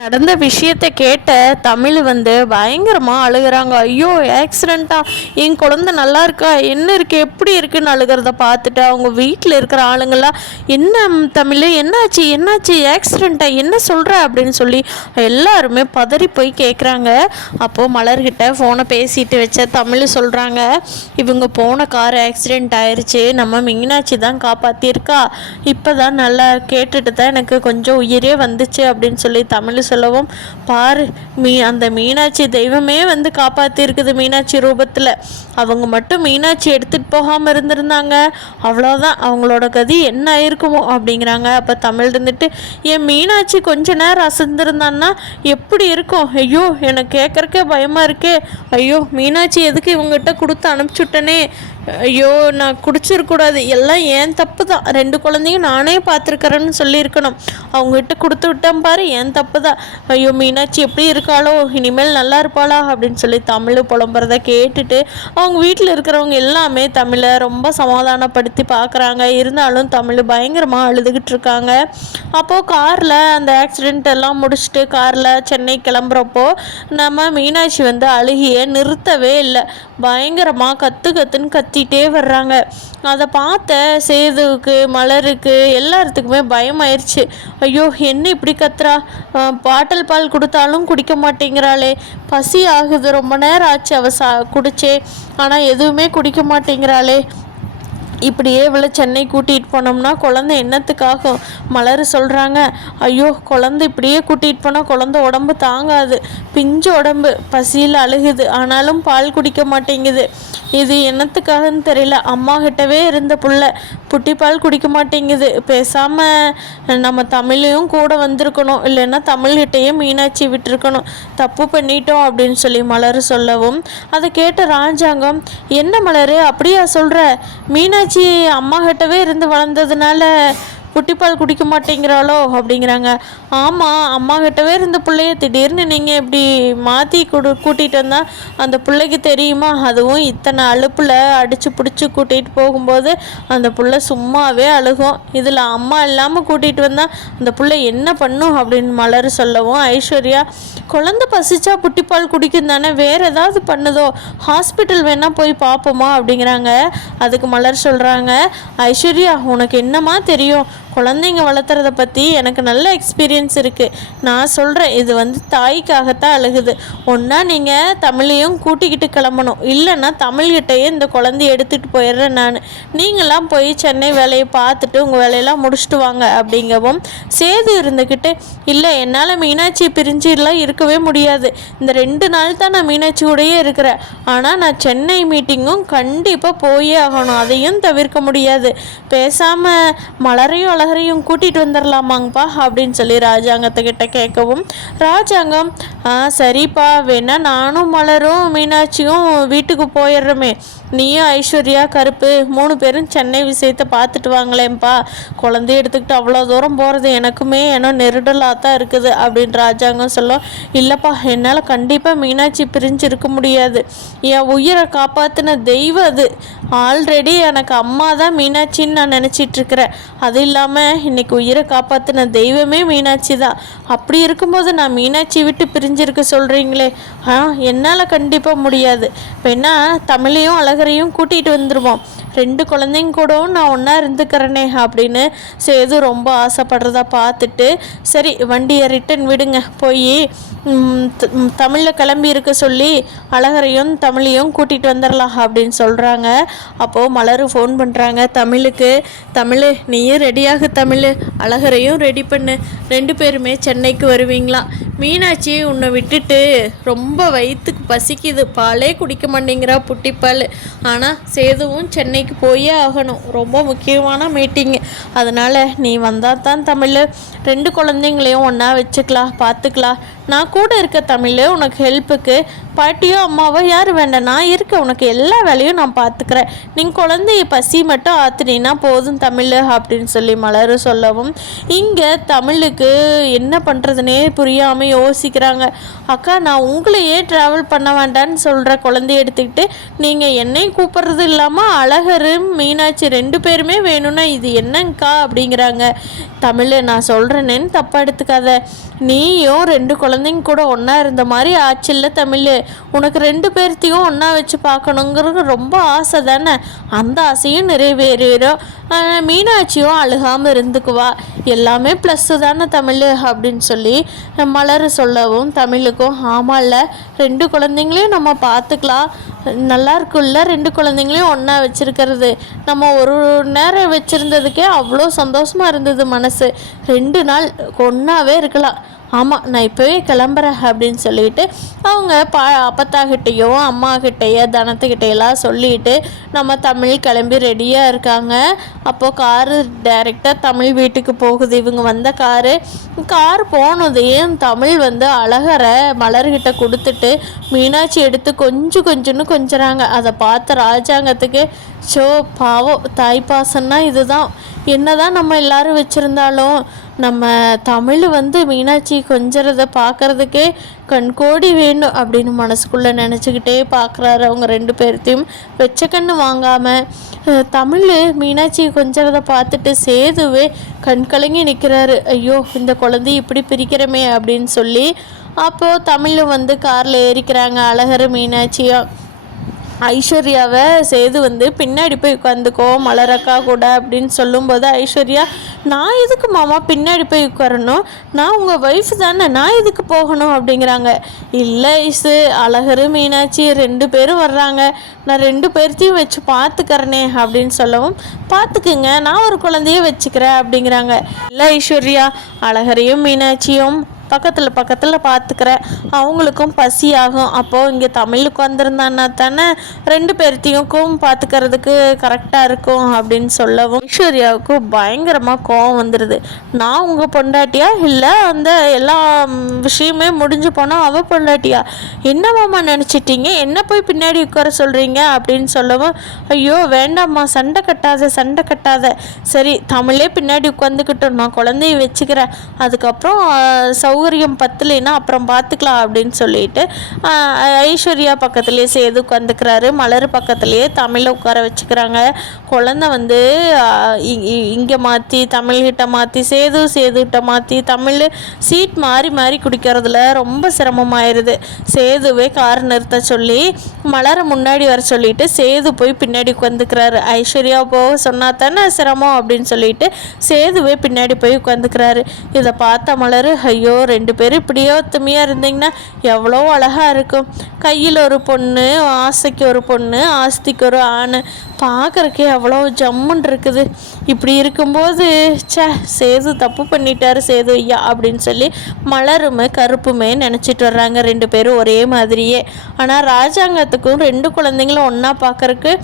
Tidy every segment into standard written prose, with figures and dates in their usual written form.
நடந்த விஷயத்தை கேட்ட தமிழ் பயங்கரமாக அழுகிறாங்க. ஐயோ, ஆக்சிடெண்ட்டா, என் குழந்தை நல்லா இருக்கா, என்ன இருக்கு, எப்படி இருக்குன்னு அழுகிறத பார்த்துட்டு அவங்க வீட்டில் இருக்கிற ஆளுங்கள்லாம், என்ன தமிழ், என்னாச்சு என்னாச்சு, ஆக்சிடெண்ட்டா, என்ன சொல்கிற அப்படின்னு சொல்லி எல்லாருமே பதறி போய் கேட்குறாங்க. அப்போது மலர்கிட்ட ஃபோனை பேசிட்டு வச்ச தமிழ் சொல்கிறாங்க, இவங்க போன கார் ஆக்சிடெண்ட் ஆயிடுச்சு, நம்ம மீனாட்சி தான் காப்பாற்றியிருக்கா, இப்போ தான் நல்லா கேட்டுட்டு தான் எனக்கு கொஞ்சம் உயிரே வந்துச்சு அப்படின்னு சொல்லி தமிழ் சொல்லவும், பாரு அந்த மீனாட்சி தெய்வமே காப்பாற்றிருக்குது மீனாட்சி ரூபத்தில், அவங்க மட்டும் மீனாட்சி எடுத்துகிட்டு போகாமல் இருந்திருந்தாங்க, அவ்வளோதான் அவங்களோட கதி என்ன ஆயிருக்குமோ அப்படிங்கிறாங்க. அப்போ தமிழ் இருந்துட்டு, என் மீனாட்சி கொஞ்ச நேரம் அசந்திருந்தான்னா எப்படி இருக்கும், ஐயோ எனக்கு கேட்குறக்கே பயமாக இருக்கே, ஐயோ மீனாட்சி எதுக்கு இவங்ககிட்ட கொடுத்து அனுப்பிச்சுட்டனே, ஐயோ நான் குடிச்சிருக்கூடாது, எல்லாம் ஏன் தப்பு தான், 2 குழந்தையும் நானே பார்த்துருக்கறேன்னு சொல்லியிருக்கணும், அவங்ககிட்ட கொடுத்து விட்டேன் பாரு, ஏன் தப்பு தான், ஐயோ மீனாட்சி எப்படி இருக்காளோ, இனிமேல் நல்லா இருப்பாளா அப்படின்னு சொல்லி தமிழ் புலம்புறத கேட்டுட்டு அவங்க வீட்டில் இருக்கிறவங்க எல்லாமே தமிழை ரொம்ப சமாதானப்படுத்தி பார்க்குறாங்க. இருந்தாலும் தமிழ் பயங்கரமாக அழுதுகிட்டு இருக்காங்க. அப்போது காரில் அந்த ஆக்சிடெண்ட் எல்லாம் முடிச்சுட்டு காரில் சென்னை கிளம்புறப்போ நம்ம மீனாட்சி அழுகியை நிறுத்தவே இல்லை, பயங்கரமாக கத்துன்னு கத்திட்டே வர்றாங்க. அதை பார்த்த சேதுவுக்கு மலருக்கு எல்லாத்துக்குமே பயமாயிருச்சு. ஐயோ என்ன இப்படி கத்துறா, பாட்டில் பால் கொடுத்தாலும் குடிக்க மாட்டேங்கிறாளே, பசி ஆகுது, ரொம்ப நேரம் ஆச்சு அவ குடிச்சே, ஆனால் எதுவுமே குடிக்க மாட்டேங்கிறாளே, இப்படியே இவ்வளோ சென்னை கூட்டிகிட்டு போனோம்னா குழந்தை என்னத்துக்காகும். மலர் சொல்கிறாங்க, ஐயோ குழந்தை இப்படியே கூட்டிகிட்டு போனால் குழந்தை உடம்பு தாங்காது, பிஞ்சு உடம்பு, பசியில் அழுகுது, ஆனாலும் பால் குடிக்க மாட்டேங்குது, இது என்னத்துக்காகன்னு தெரியல, அம்மா கிட்டவே இருந்த புள்ள புட்டி பால் குடிக்க மாட்டேங்குது, பேசாமல் நம்ம தமிழையும் கூட வந்திருக்கணும், இல்லைன்னா தமிழ்கிட்டையே மீனாட்சி விட்டுருக்கணும், தப்பு பண்ணிட்டோம் அப்படின்னு சொல்லி மலர் சொல்லவும், அதை கேட்ட ராஜாங்கம், என்ன மலர் அப்படியா சொல்கிற, மீனாட்சி அம்மா கிட்டவே இருந்து வளர்ந்ததுனால புட்டிப்பால் குடிக்க மாட்டேங்கிறாளோ அப்படிங்கிறாங்க. ஆமாம், அம்மா கிட்டவே இருந்த பிள்ளைய திடீர்னு நீங்கள் இப்படி மாற்றி கூட்டிகிட்டு வந்தால் அந்த பிள்ளைக்கு தெரியுமா, அதுவும் இத்தனை அழுப்பில் அடித்து பிடிச்சி கூட்டிகிட்டு போகும்போது அந்த பிள்ளை சும்மாவே அழுகும், இதில் அம்மா இல்லாமல் கூட்டிகிட்டு வந்தால் அந்த பிள்ளை என்ன பண்ணும் அப்படின்னு மலர் சொல்லவும், ஐஸ்வர்யா குழந்தை பசிச்சா புட்டிப்பால் குடிக்கும் தானே, வேறு ஏதாவது பண்ணுதோ, ஹாஸ்பிட்டல் வேணால் போய் பார்ப்போமா அப்படிங்கிறாங்க. அதுக்கு மலர் சொல்கிறாங்க, ஐஸ்வர்யா உனக்கு என்னமா தெரியும், குழந்தைங்க வளர்த்துறத பற்றி எனக்கு நல்ல எக்ஸ்பீரியன்ஸ் இருக்குது, நான் சொல்கிறேன், இது தாய்க்காகத்தான் அழுகுது, ஒன்றா நீங்கள் தமிழையும் கூட்டிக்கிட்டு கிளம்பணும், இல்லைன்னா தமிழ்கிட்டையே இந்த குழந்தைய எடுத்துகிட்டு போயிடுறேன் நான், நீங்களாம் போய் சென்னை வேலையை பார்த்துட்டு உங்கள் வேலையெல்லாம் முடிச்சுட்டு வாங்க அப்படிங்கவும், சேது இருந்துக்கிட்டு, இல்லை என்னால் மீனாட்சி பிரிஞ்சுலாம் இருக்கவே முடியாது, இந்த 2 நாள் தான் நான் மீனாட்சி கூடயே இருக்கிறேன், ஆனால் நான் சென்னை மீட்டிங்கும் கண்டிப்பாக போயே ஆகணும், அதையும் தவிர்க்க முடியாது, பேசாமல் மலரையும் அழகரையும் கூட்டிகிட்டு வந்துடலாமாங்கப்பா அப்படின்னு சொல்லி ராஜாங்கத்துக்கிட்ட கேட்கவும், ராஜாங்கம் சரிப்பா, வேணா நானும் மலரும் மீனாட்சியும் வீட்டுக்கு போயிடுறோமே, நீயும் ஐஸ்வர்யா கருப்பு 3 பேரும் சென்னை விஷயத்தை பார்த்துட்டு வாங்களேன்ப்பா, குழந்தைய எடுத்துக்கிட்டு அவ்வளோ தூரம் போகிறது எனக்குமே ஏன்னா நெருடலாக தான் இருக்குது அப்படின்னு ராஜாங்கம் சொல்லும். இல்லைப்பா, என்னால் கண்டிப்பாக மீனாட்சி பிரிஞ்சு இருக்க முடியாது, என் உயிரை காப்பாற்றின தெய்வம் அது, ஆல்ரெடி எனக்கு அம்மா தான் மீனாட்சின்னு நான் நினச்சிட்ருக்கிறேன், அது இல்லாமல் இன்னைக்கு உயிரை காப்பாற்றின தெய்வமே மீனாட்சி தான், அப்படி இருக்கும்போது நான் மீனாட்சி விட்டு பிரிஞ்சிருக்க சொல்கிறீங்களே, என்னால் கண்டிப்பாக முடியாது, வேணா தமிழையும் அழகரையும் கூட்டிகிட்டு வந்துடுவோம், 2 குழந்தைங்க கூடவும் நான் ஒன்றா இருந்துக்கிறேனே அப்படின்னு சேது ரொம்ப ஆசைப்படுறதா பார்த்துட்டு, சரி வண்டியை ரிட்டன் விடுங்க, போய் தமிழில் கிளம்பி இருக்க சொல்லி அழகரையும் தமிழையும் கூட்டிகிட்டு வந்துடலாம் அப்படின்னு சொல்கிறாங்க. அப்போது மலர் ஃபோன் பண்ணுறாங்க தமிழுக்கு, தமிழ் நீயும் ரெடியாக, தமிழ் அழகரையும் ரெடி பண்ணு, 2 பேருமே சென்னைக்கு வருவீங்களா, மீனாட்சி உன்னை விட்டுட்டு ரொம்ப வயிற்றுக்கு பசிக்குது, பாலே குடிக்க மாட்டேங்கிறா புட்டிப்பால், ஆனால் சேதுவும் சென்னைக்கு போயே ஆகணும், ரொம்ப முக்கியமான மீட்டிங்கு, அதனால் நீ வந்தால் தான் தமிழ் 2 குழந்தைங்களையும் ஒன்றா வச்சுக்கலாம், பார்த்துக்கலாம், நான் கூட இருக்க தமிழ், உனக்கு ஹெல்ப்புக்கு பாட்டியோ அம்மாவோ யார் வேண்டாம், நான் இருக்க, உனக்கு எல்லா வேலையும் நான் பார்த்துக்கிறேன், நீங்கள் குழந்தைய பசி மட்டும் ஆத்துனீன்னா போதும் தமிழ் அப்படின்னு சொல்லி மலர் சொல்லவும், இங்கே தமிழுக்கு என்ன பண்ணுறதுனே புரியாமல் யோசிக்கிறாங்க. அக்கா நான் உங்களையே ட்ராவல் பண்ண வேண்டான்னு சொல்கிற குழந்தைய எடுத்துக்கிட்டு நீங்கள் என்னை கூப்பிட்றது இல்லாமல் அழகரும் மீனாட்சி 2 பேருமே வேணும்னா இது என்னங்கக்கா அப்படிங்கிறாங்க. தமிழ் நான் சொல்கிறேனேன்னு தப்பாக எடுத்துக்காத, நீயும் 2 குழந்தைங்க கூட ஒன்றா இருந்த மாதிரி ஆச்சில்ல தமிழ். உனக்கு 2 பேர்த்தையும் ஒன்றா வச்சு பார்க்கணுங்கிறது ரொம்ப ஆசை தானே, அந்த ஆசையும் நிறைவேறும். மீனாட்சியும் அழுகாமல் இருந்துக்குவா. எல்லாமே ப்ளஸ்ஸு தானே தமிழ் அப்படின்னு சொல்லி மலர் சொல்லவும் தமிழுக்கும் ஆமாம்ல 2 குழந்தைங்களையும் நம்ம பார்த்துக்கலாம், நல்லா இருக்குல்ல 2 குழந்தைங்களையும் ஒன்றா வச்சுருக்கிறது. நம்ம ஒரு நேரம் வச்சுருந்ததுக்கே அவ்வளோ சந்தோஷமாக இருந்தது மனசு. 2 நாள் ஒன்றாவே இருக்கலாம். ஆமாம், நான் இப்போவே கிளம்புறேன் அப்படின்னு சொல்லிட்டு அவங்க அப்பத்தாக்கிட்டேயோ அம்மாக்கிட்டேயோ தனத்துக்கிட்டையெல்லாம் சொல்லிட்டு நம்ம தமிழ் கிளம்பி ரெடியாக இருக்காங்க. அப்போது காரு டைரெக்டாக தமிழ் வீட்டுக்கு போகுது. இவங்க வந்த கார் போனதையும் தமிழ் வந்து அழகரை மலர்கிட்ட கொடுத்துட்டு மீனாட்சி எடுத்து கொஞ்சம்னு கொஞ்சறாங்க. அதை பார்த்த ராஜாங்கத்துக்கு பாவம், தாய்ப்பாசன்னா இதுதான். என்னதான் நம்ம எல்லாரும் வச்சுருந்தாலும் நம்ம தமிழ் வந்து மீனாட்சி கொஞ்சறதை பார்க்குறதுக்கே கண்கோடி வேணும் அப்படின்னு மனசுக்குள்ளே நினச்சிக்கிட்டே பார்க்குறாரு. அவங்க 2 பேர்த்தையும் வெச்ச கண்ணு வாங்காமல் தமிழ் மீனாட்சி கொஞ்சறதை பார்த்துட்டு சேதுவே கண்கலங்கி நிற்கிறாரு. ஐயோ, இந்த குழந்தைய இப்படி பிரிக்கிறமே அப்படின்னு சொல்லி. அப்போது தமிழ் வந்து காரில் ஏறிக்கிறாங்க அழகர் மீனாட்சியாக. ஐஸ்வர்யாவை சேது வந்து பின்னாடி போய் உட்காந்துக்கோ மலரக்கா கூட அப்படின்னு சொல்லும்போது ஐஸ்வர்யா, நான் எதுக்கு மாமா பின்னாடி போய் உட்காரணும், நான் உங்கள் ஒய்ஃப் தானே, நான் எதுக்கு போகணும் அப்படிங்கிறாங்க. இல்லை ஐசு, அழகரு மீனாட்சி 2 பேரும் வர்றாங்க, நான் 2 பேர்த்தையும் வச்சு பார்த்துக்கறனே அப்படின்னு சொல்லவும் பார்த்துக்குங்க, நான் ஒரு குழந்தைய வச்சுக்கிறேன் அப்படிங்கிறாங்க. இல்லை ஐஸ்வர்யா, அழகரையும் மீனாட்சியும் பக்கத்தில் பார்த்துக்கிறேன், அவங்களுக்கும் பசி ஆகும். அப்போது இங்கே தமிழுக்கு வந்திருந்தான்னா தானே 2 பேர்த்தையும் பார்த்துக்கிறதுக்கு கரெக்டாக இருக்கும் அப்படின்னு சொல்லவும் ஐஸ்வர்யாவுக்கு பயங்கரமாக கோவம் வந்துடுது. நான் உங்கள் பொண்டாட்டியா, இல்லை அந்த எல்லா விஷயமே முடிஞ்சு போனால் அவள் பொண்டாட்டியா, என்னவாம்மா நினச்சிட்டீங்க, என்ன போய் பின்னாடி உட்கார சொல்கிறீங்க அப்படின்னு சொல்லவும் ஐயோ வேண்டாம்மா, சண்டை கட்டாத, சரி தமிழே பின்னாடி உட்காந்துக்கிட்டோம், நான் குழந்தைய வச்சுக்கிறேன், அதுக்கப்புறம் சௌகரியம் பத்தலைன்னா அப்புறம் பார்த்துக்கலாம் அப்படின்னு சொல்லிட்டு ஐஸ்வர்யா பக்கத்துலேயே சேது உட்காந்துக்கிறாரு. மலர் பக்கத்துலேயே தமிழை உட்கார வச்சுக்கிறாங்க. குழந்தை வந்து இங்கே மாற்றி தமிழ்கிட்ட மாற்றி சேதுகிட்ட மாற்றி தமிழ் சீட் மாறி குடிக்கிறதுல ரொம்ப சிரமமாயிருது. சேதுவே கார் நிறுத்த சொல்லி மலரை முன்னாடி வர சொல்லிட்டு சேது போய் பின்னாடி உட்காந்துக்கிறாரு. ஐஸ்வர்யா போக சொன்னா தானே சிரமம் அப்படின்னு சொல்லிட்டு சேதுவே பின்னாடி போய் உட்காந்துக்கிறாரு. இதை பார்த்த மலர், ஐயோ 2 பேரும் இப்படியோ ஒத்துமையாக இருந்தீங்கன்னா எவ்வளோ அழகாக இருக்கும், கையில் ஒரு பொண்ணு, ஆசைக்கு ஒரு பொண்ணு, ஆஸ்திக்கு ஒரு ஆண், பார்க்குறக்கே அவ்வளோ ஜம்முன்னு இருக்குது. இப்படி இருக்கும்போது சேது தப்பு பண்ணிட்டாரு சேது ஐயா அப்படின்னு சொல்லி மலருமே கருப்புமே நினச்சிட்டு வர்றாங்க 2 பேரும் ஒரே மாதிரியே. ஆனால் ராஜாங்கத்துக்கும் 2 குழந்தைங்களும் ஒன்றா பார்க்குறக்கு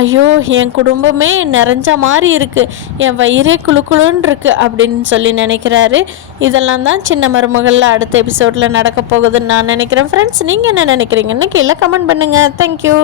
ஐயோ என் குடும்பமே நிறைஞ்ச மாதிரி இருக்குது, என் வயிறே குழுன்னு இருக்குது அப்படின்னு சொல்லி நினைக்கிறாரு. இதெல்லாம் தான் சின்ன மருமகளில் அடுத்த எபிசோடில் நடக்க போகுதுன்னு நான் நினைக்கிறேன். ஃப்ரெண்ட்ஸ், நீங்கள் என்ன நினைக்கிறீங்கன்னு கீழே கமெண்ட் பண்ணுங்கள். தேங்க்யூ.